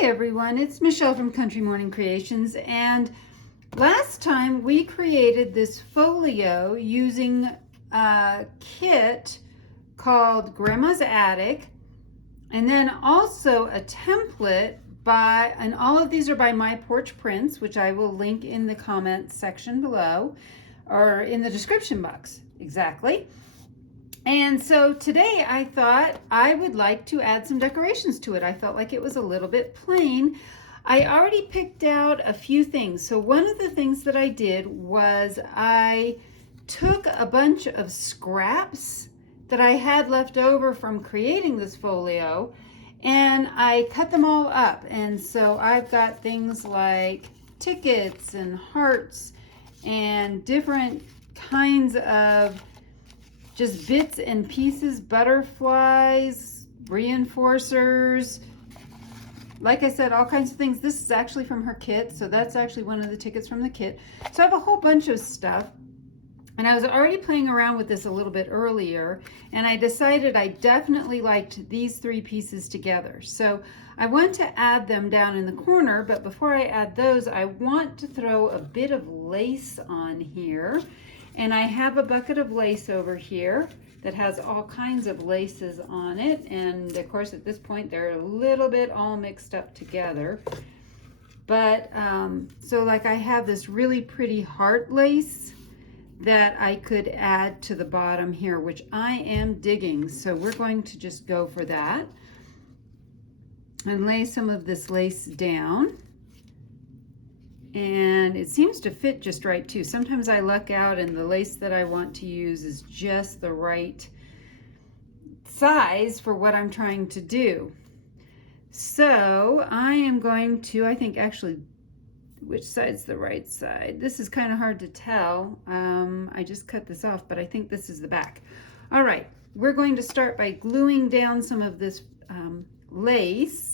Hi everyone, it's Michelle from Country Morning Creations, and last time we created this folio using a kit called Grandma's Attic, and then also a template and all of these are by My Porch Prints, which I will link in the comments section below, or in the description box, exactly. And so today I thought I would like to add some decorations to it. I felt like it was a little bit plain. I already picked out a few things. So one of the things that I did was I took a bunch of scraps that I had left over from creating this folio, and I cut them all up. And so I've got things like tickets and hearts and different kinds of just bits and pieces, butterflies, reinforcers, like I said, all kinds of things. This is actually from her kit, so that's actually one of the tickets from the kit. So I have a whole bunch of stuff, and I was already playing around with this a little bit earlier, and I decided I definitely liked these three pieces together. So I want to add them down in the corner, but before I add those, I want to throw a bit of lace on here. And I have a bucket of lace over here that has all kinds of laces on it. And of course, at this point, they're a little bit all mixed up together. But so like I have this really pretty heart lace that I could add to the bottom here, which I am digging. So we're going to just go for that and lay some of this lace down. And it seems to fit just right too. Sometimes I luck out and the lace that I want to use is just the right size for what I'm trying to do. So I am going to, I think actually, which side's the right side? This is kind of hard to tell. I just cut this off, but I think this is the back. All right, we're going to start by gluing down some of this lace.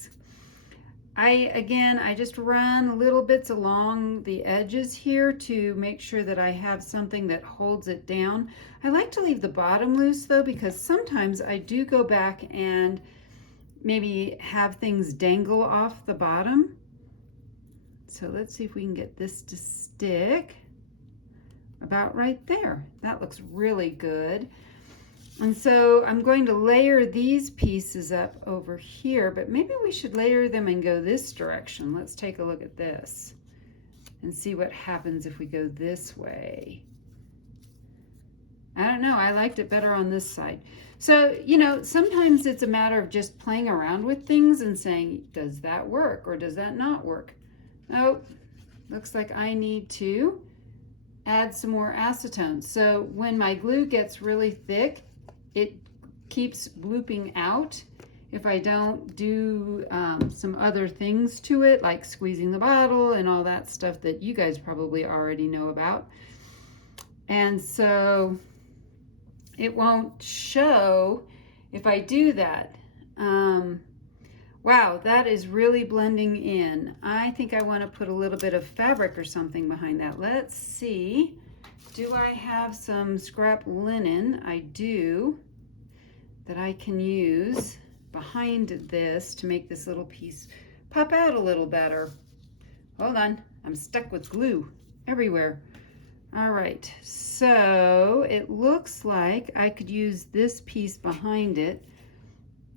I just run little bits along the edges here to make sure that I have something that holds it down. I like to leave the bottom loose though, because sometimes I do go back and maybe have things dangle off the bottom. So let's see if we can get this to stick about right there. That looks really good. And so I'm going to layer these pieces up over here, but maybe we should layer them and go this direction. Let's take a look at this and see what happens if we go this way. I don't know, I liked it better on this side. So, you know, sometimes it's a matter of just playing around with things and saying, does that work or does that not work? Oh, looks like I need to add some more acetone. So when my glue gets really thick, it keeps blooping out if I don't do some other things to it, like squeezing the bottle and all that stuff that you guys probably already know about. And so it won't show if I do that. Wow, that is really blending in. I think I want to put a little bit of fabric or something behind that. Let's see. Do I have some scrap linen? I do, that I can use behind this to make this little piece pop out a little better. Hold on, I'm stuck with glue everywhere. All right, so it looks like I could use this piece behind it,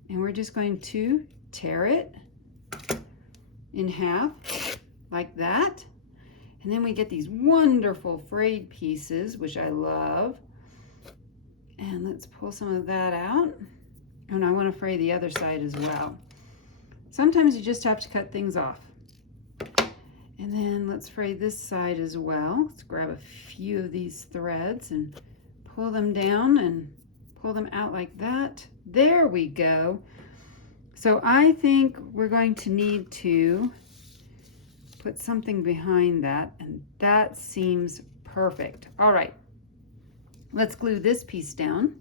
and we're just going to tear it in half like that. And then we get these wonderful frayed pieces, which I love. And let's pull some of that out. And I want to fray the other side as well. Sometimes you just have to cut things off. And then let's fray this side as well. Let's grab a few of these threads and pull them down and pull them out like that. There we go. So I think we're going to need to put something behind that, and that seems perfect. All right. Let's glue this piece down.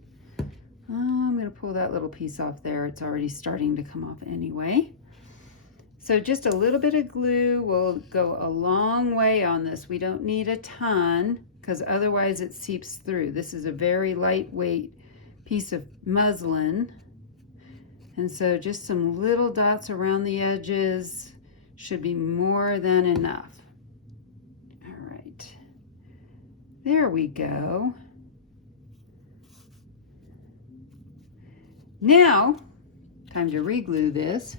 I'm going to pull that little piece off there. It's already starting to come off anyway. So just a little bit of glue will go a long way on this. We don't need a ton because otherwise it seeps through. This is a very lightweight piece of muslin. And so just some little dots around the edges. should be more than enough. All right, there we go. Now, time to re-glue this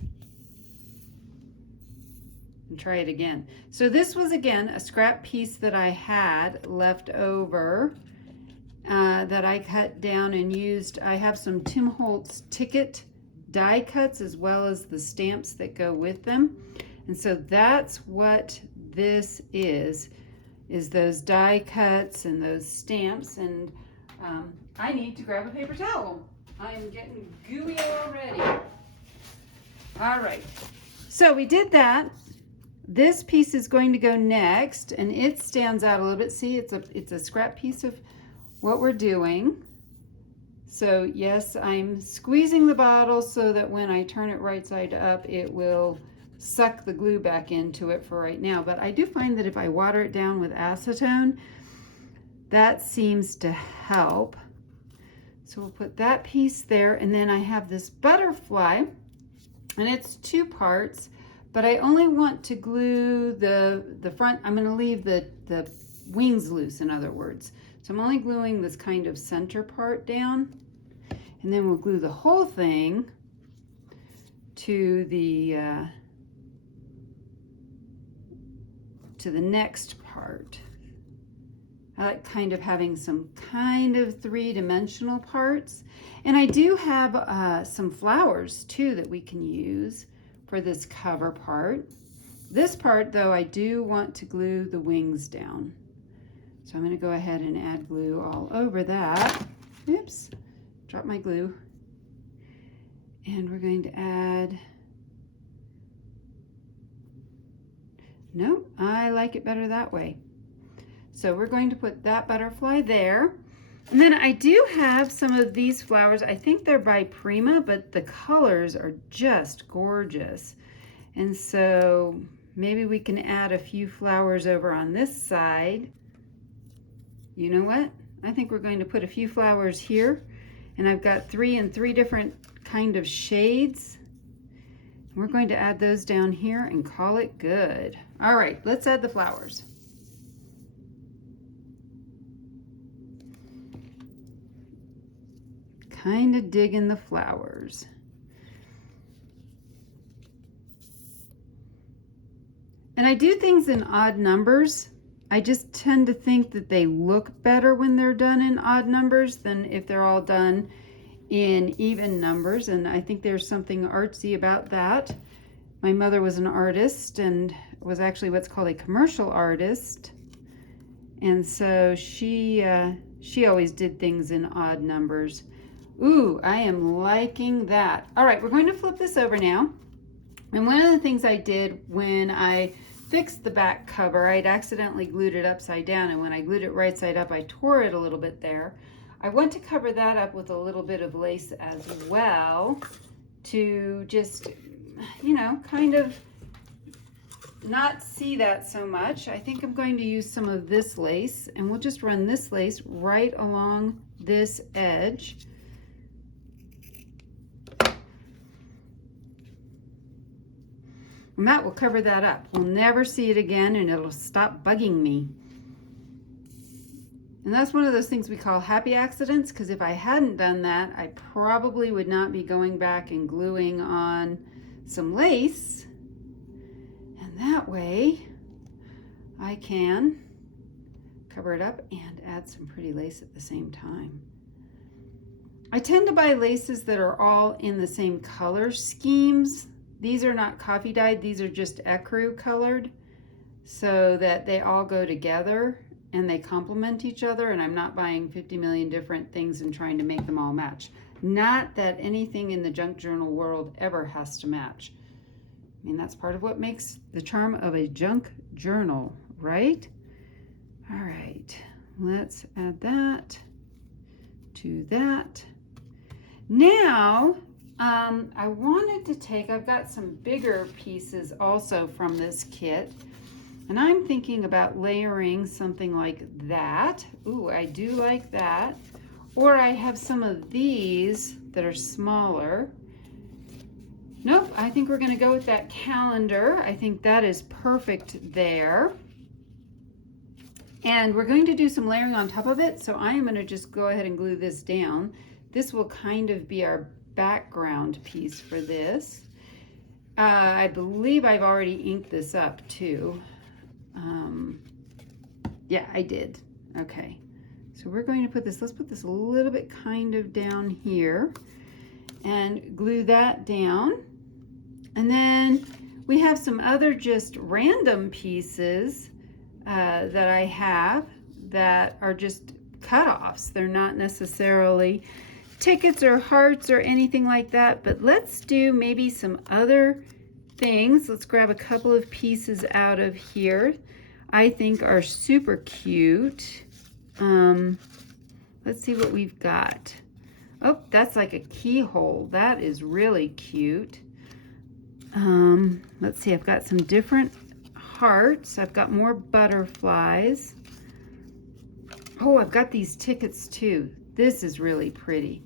and try it again. So this was, again, a scrap piece that I had left over that I cut down and used. I have some Tim Holtz ticket die cuts as well as the stamps that go with them. And so that's what this is those die cuts and those stamps. And I need to grab a paper towel. I'm getting gooey already. All right, so we did that. This piece is going to go next, and it stands out a little bit. See, it's a scrap piece of what we're doing. So yes, I'm squeezing the bottle so that when I turn it right side up, it will suck the glue back into it for right now. But I do find that if I water it down with acetone, that seems to help. So we'll put that piece there, and then I have this butterfly, and it's 2 parts, but I only want to glue the front. I'm going to leave the wings loose, in other words. So I'm only gluing this kind of center part down, and then we'll glue the whole thing to the next part. I like kind of having some kind of 3-dimensional parts. And I do have some flowers too that we can use for this cover part. This part though, I do want to glue the wings down. So I'm going to go ahead and add glue all over that. Oops, drop my glue. And we're going to add, nope, I like it better that way. So we're going to put that butterfly there. And then I do have some of these flowers. I think they're by Prima, but the colors are just gorgeous. And so maybe we can add a few flowers over on this side. You know what? I think we're going to put a few flowers here. And I've got 3 in 3 different kind of shades. We're going to add those down here and call it good. All right, let's add the flowers. Kind of digging the flowers. And I do things in odd numbers. I just tend to think that they look better when they're done in odd numbers than if they're all done in even numbers. And I think there's something artsy about that. My mother was an artist and was actually what's called a commercial artist. And so she always did things in odd numbers. Ooh, I am liking that. All right, we're going to flip this over now. And one of the things I did when I fixed the back cover, I'd accidentally glued it upside down, and when I glued it right side up, I tore it a little bit there. I want to cover that up with a little bit of lace as well to just, you know, kind of not see that so much. I think I'm going to use some of this lace, and we'll just run this lace right along this edge. And that will cover that up. We'll never see it again, and it'll stop bugging me. And that's one of those things we call happy accidents, because if I hadn't done that, I probably would not be going back and gluing on some lace. And that way, I can cover it up and add some pretty lace at the same time. I tend to buy laces that are all in the same color schemes. These are not coffee dyed, these are just ecru colored, so that they all go together and they complement each other, and I'm not buying 50 million different things and trying to make them all match. Not that anything in the junk journal world ever has to match. I mean, that's part of what makes the charm of a junk journal, right? All right, let's add that to that. Now, I wanted to take, I've got some bigger pieces also from this kit, and I'm thinking about layering something like that. Ooh, I do like that. Or I have some of these that are smaller, Nope, I think we're going to go with that calendar. I think that is perfect there. And we're going to do some layering on top of it, so I am going to just go ahead and glue this down. This will kind of be our background piece for this. I believe I've already inked this up too. Yeah, I did. Okay, so we're going to put this, let's put this a little bit kind of down here and glue that down. And then we have some other just random pieces that I have that are just cutoffs. They're not necessarily tickets or hearts or anything like that, but let's do maybe some other things. Let's grab a couple of pieces out of here I think are super cute. Let's see what we've got. Oh, that's like a keyhole. That is really cute. Let's see, I've got some different hearts. I've got more butterflies. Oh, I've got these tickets too. This is really pretty.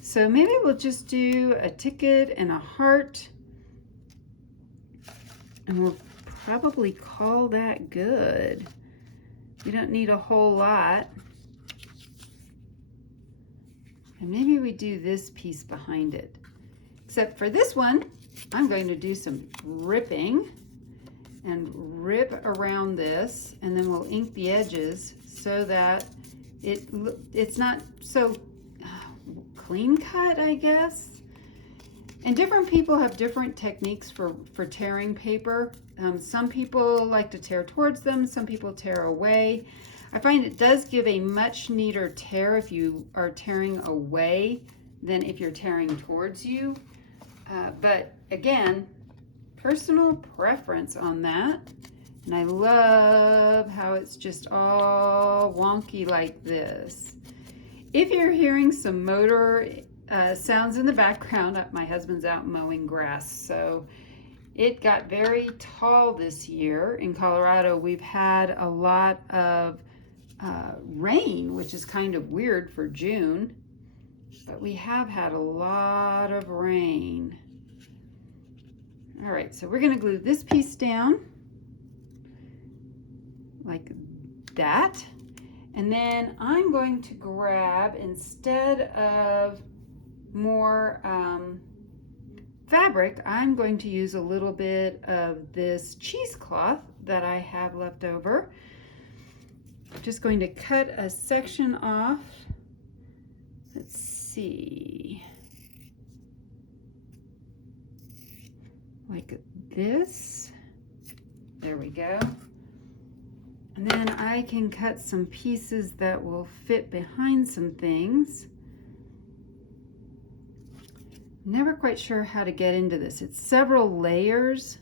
So maybe we'll just do a ticket and a heart. And we'll probably call that good. We don't need a whole lot. And maybe we do this piece behind it. Except for this one, I'm going to do some ripping and rip around this, and then we'll ink the edges so that it's not so clean cut, I guess. And different people have different techniques for tearing paper. Some people like to tear towards them, some people tear away. I find it does give a much neater tear if you are tearing away than if you're tearing towards you. But again, personal preference on that. And I love how it's just all wonky like this. If you're hearing some motor sounds in the background, my husband's out mowing grass. So it got very tall this year. In Colorado, we've had a lot of rain, which is kind of weird for June. But we have had a lot of rain. All right, so we're going to glue this piece down like that. And then I'm going to grab, instead of more fabric, I'm going to use a little bit of this cheesecloth that I have left over. I'm just going to cut a section off. Let's see. Like this. There we go. And then I can cut some pieces that will fit behind some things. Never quite sure how to get into this. It's several layers.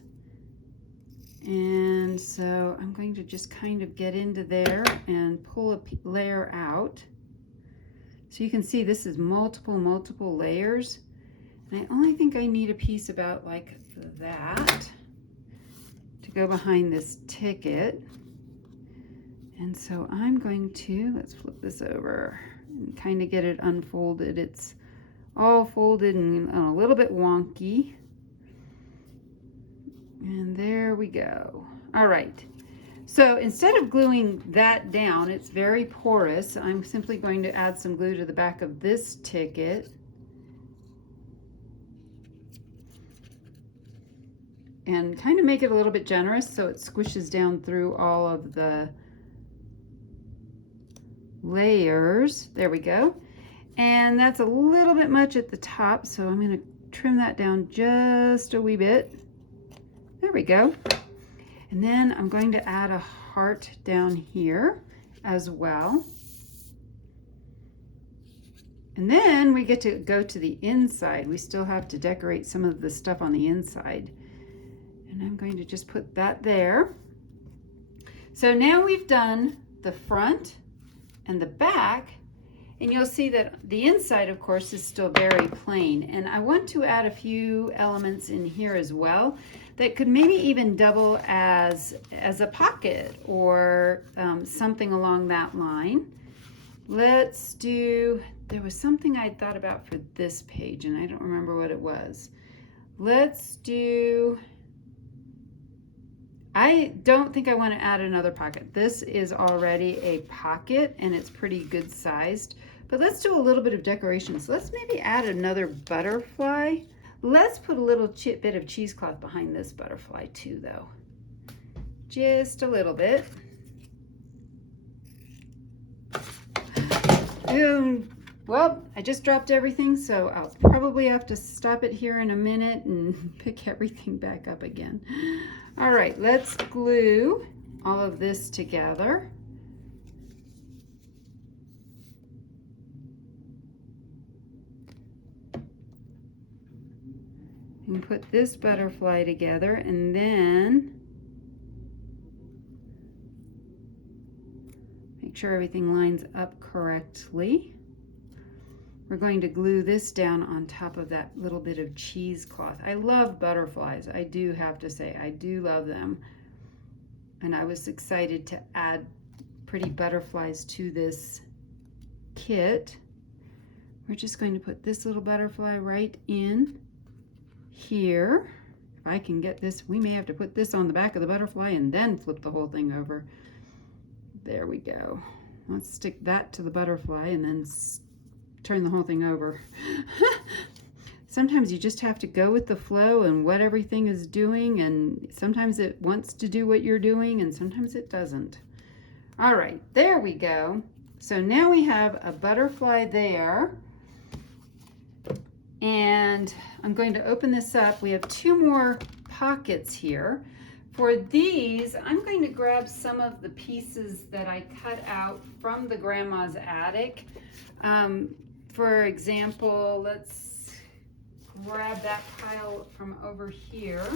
And so I'm going to just kind of get into there and pull a layer out. So you can see this is multiple layers. And I only think I need a piece about like that to go behind this ticket. And so I'm going to, let's flip this over and kind of get it unfolded. It's all folded and a little bit wonky. And there we go. All right. So instead of gluing that down, it's very porous. I'm simply going to add some glue to the back of this ticket. And kind of make it a little bit generous so it squishes down through all of the layers. There we go. And that's a little bit much at the top, so I'm going to trim that down just a wee bit. There we go. And then I'm going to add a heart down here as well. And then we get to go to the inside. We still have to decorate some of the stuff on the inside. And I'm going to just put that there. So now we've done the front and the back, and you'll see that the inside, of course, is still very plain. And I want to add a few elements in here as well that could maybe even double as a pocket or something along that line. Let's do, there was something I thought about for this page, and I don't remember what it was. let's do, I don't think I want to add another pocket. This is already a pocket and it's pretty good sized, but let's do a little bit of decoration. So let's maybe add another butterfly. Let's put a little bit of cheesecloth behind this butterfly too, though. Just a little bit. Well, I just dropped everything, so I'll probably have to stop it here in a minute and pick everything back up again. All right, let's glue all of this together. And put this butterfly together, and then make sure everything lines up correctly. We're going to glue this down on top of that little bit of cheesecloth. I love butterflies. I do have to say, I do love them. And I was excited to add pretty butterflies to this kit. We're just going to put this little butterfly right in here. If I can get this, we may have to put this on the back of the butterfly and then flip the whole thing over. There we go. Let's stick that to the butterfly and then turn the whole thing over. Sometimes you just have to go with the flow and what everything is doing, and sometimes it wants to do what you're doing and sometimes it doesn't. All right, there we go. So now we have a butterfly there, and I'm going to open this up. We have 2 more pockets here. For these, I'm going to grab some of the pieces that I cut out from the grandma's attic. For example, let's grab that pile from over here.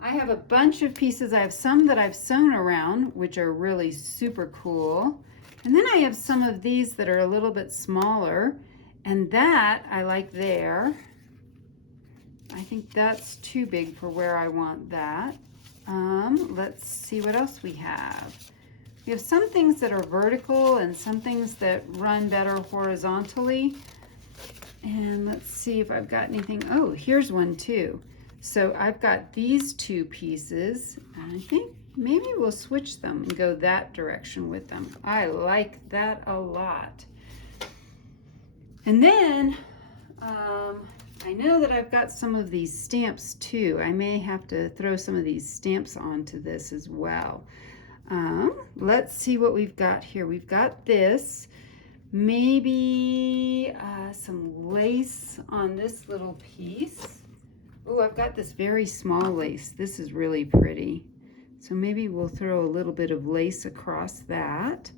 I have a bunch of pieces. I have some that I've sewn around, which are really super cool. And then I have some of these that are a little bit smaller, and that I like there. I think that's too big for where I want that. Let's see what else we have. We have some things that are vertical and some things that run better horizontally. And let's see if I've got anything. Oh, here's one too. So I've got these 2 pieces, and I think maybe we'll switch them and go that direction with them. I like that a lot. And then I know that I've got some of these stamps too. I may have to throw some of these stamps onto this as well. Let's see what we've got here. We've got this, maybe some lace on this little piece. Oh, I've got this very small lace. This is really pretty. So maybe we'll throw a little bit of lace across that.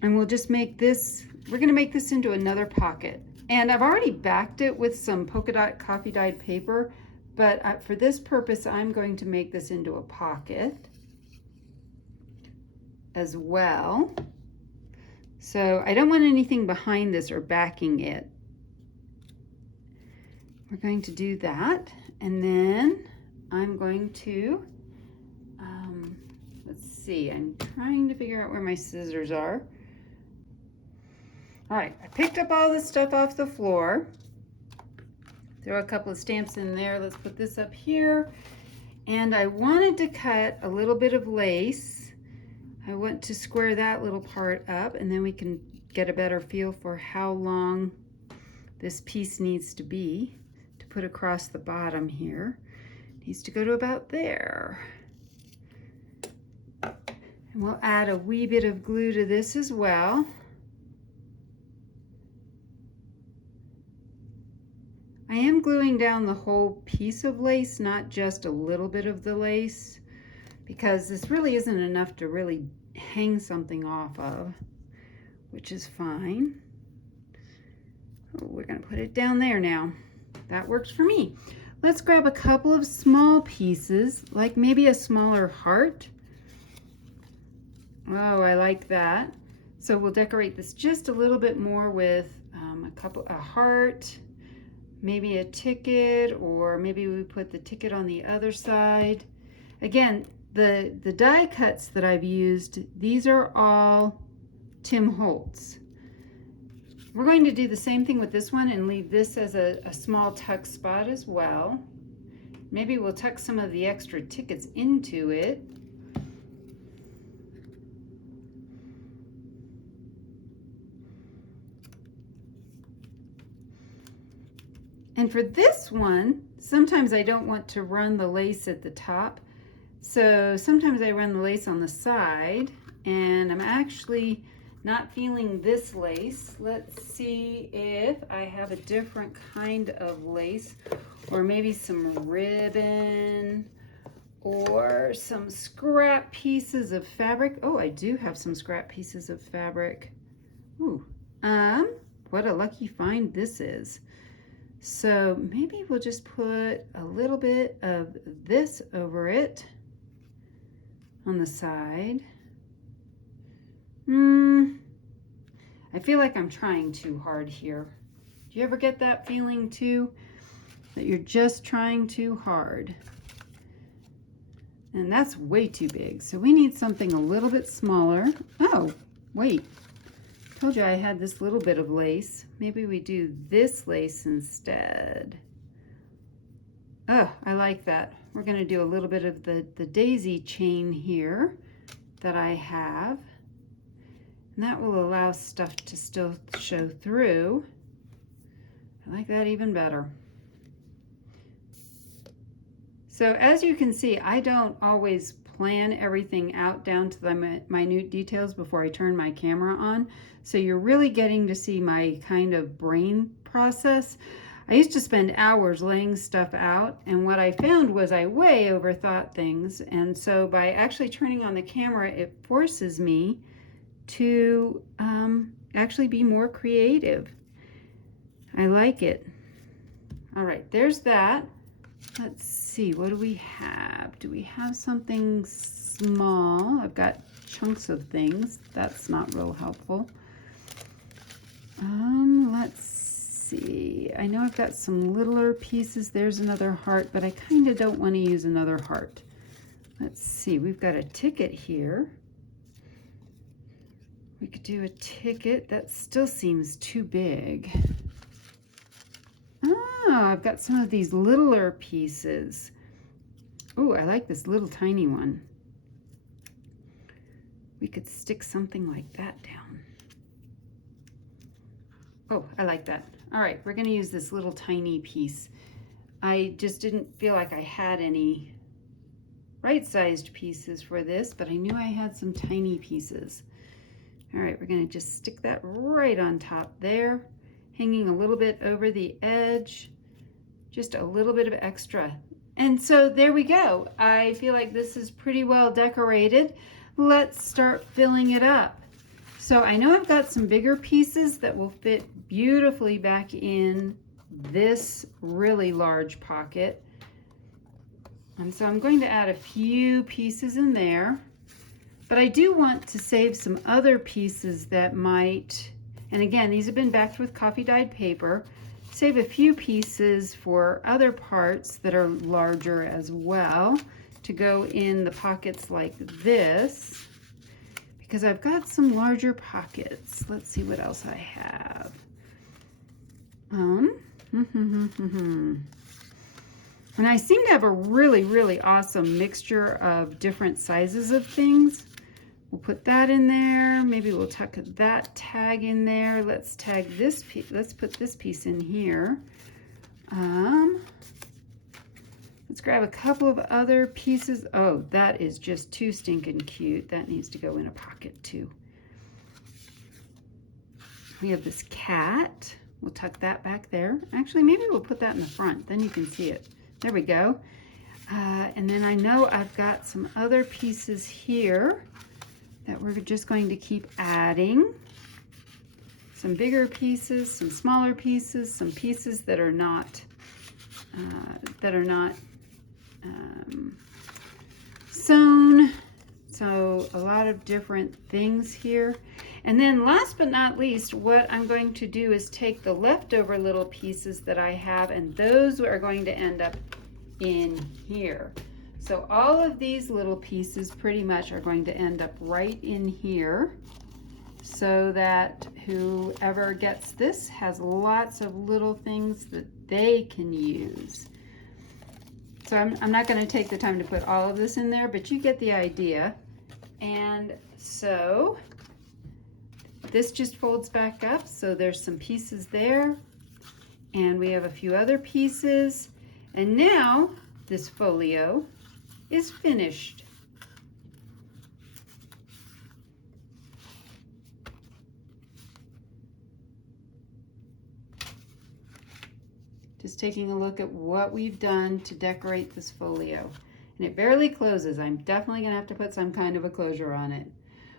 And we'll just make this, we're going to make this into another pocket. And I've already backed it with some polka dot coffee dyed paper, but for this purpose, I'm going to make this into a pocket as well. So I don't want anything behind this or backing it. We're going to do that, and then I'm going to, let's see, I'm trying to figure out where my scissors are. All right, I picked up all this stuff off the floor. Throw a couple of stamps in there. Let's put this up here. And I wanted to cut a little bit of lace. I want to square that little part up, and then we can get a better feel for how long this piece needs to be to put across the bottom here. It needs to go to about there. And we'll add a wee bit of glue to this as well. I am gluing down the whole piece of lace, not just a little bit of the lace, because this really isn't enough to really hang something off of, which is fine. Oh, we're going to put it down there now. That works for me. Let's grab a couple of small pieces, like maybe a smaller heart. Oh, I like that. So we'll decorate this just a little bit more with a heart, maybe a ticket, or maybe we put the ticket on the other side. Again, the die cuts that I've used, these are all Tim Holtz. We're going to do the same thing with this one and leave this as a small tuck spot as well. Maybe we'll tuck some of the extra tickets into it. And for this one, sometimes I don't want to run the lace at the top. So sometimes I run the lace on the side, and I'm actually not feeling this lace. Let's see if I have a different kind of lace, or maybe some ribbon, or some scrap pieces of fabric. Oh, I do have some scrap pieces of fabric. Ooh, what a lucky find this is. So maybe we'll just put a little bit of this over it on the side. I feel like I'm trying too hard here. Do you ever get that feeling too? That you're just trying too hard? And that's way too big. So we need something a little bit smaller. Oh, wait. Told you I had this little bit of lace. Maybe we do this lace instead. Oh, I like that. We're going to do a little bit of the daisy chain here that I have. And that will allow stuff to still show through. I like that even better. So as you can see, I don't always plan everything out down to the minute details before I turn my camera on. So you're really getting to see my kind of brain process. I used to spend hours laying stuff out, and what I found was I way overthought things. And so by actually turning on the camera, it forces me to actually be more creative. I like it. All right, there's that. Let's see, what do we have? Do we have something small? I've got chunks of things. That's not real helpful. Let's see. I know I've got some littler pieces. There's another heart, but I kind of don't want to use another heart. Let's see, we've got a ticket here. We could do a ticket. That still seems too big. Oh, I've got some of these littler pieces. Oh, I like this little tiny one. We could stick something like that down. Oh, I like that. All right, we're going to use this little tiny piece. I just didn't feel like I had any right-sized pieces for this, but I knew I had some tiny pieces. All right, we're going to just stick that right on top there, hanging a little bit over the edge, just a little bit of extra. And so there we go. I feel like this is pretty well decorated. Let's start filling it up. So I know I've got some bigger pieces that will fit beautifully back in this really large pocket. And so I'm going to add a few pieces in there. But I do want to save some other pieces that might, and again, these have been backed with coffee dyed paper, save a few pieces for other parts that are larger as well to go in the pockets like this, because I've got some larger pockets. Let's see what else I have. And I seem to have a really, really awesome mixture of different sizes of things. We'll put that in there. Maybe we'll tuck that tag in there. Let's tag this piece. Let's put this piece in here. Let's grab a couple of other pieces. Oh, that is just too stinking cute. That needs to go in a pocket too. We have this cat. We'll tuck that back there. Actually, maybe we'll put that in the front. Then you can see it. There we go. And then I know I've got some other pieces here that we're just going to keep adding. Some bigger pieces, some smaller pieces, some pieces that are not sewn. So a lot of different things here. And then last but not least, what I'm going to do is take the leftover little pieces that I have, and those are going to end up in here. So all of these little pieces pretty much are going to end up right in here. so that whoever gets this has lots of little things that they can use. So I'm not going to take the time to put all of this in there, but you get the idea. And so this just folds back up, so there's some pieces there, and we have a few other pieces, and now this folio is finished. Just taking a look at what we've done to decorate this folio. And it barely closes. I'm definitely going to have to put some kind of a closure on it.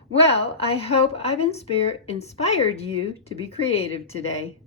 Well, I hope I've inspired you to be creative today.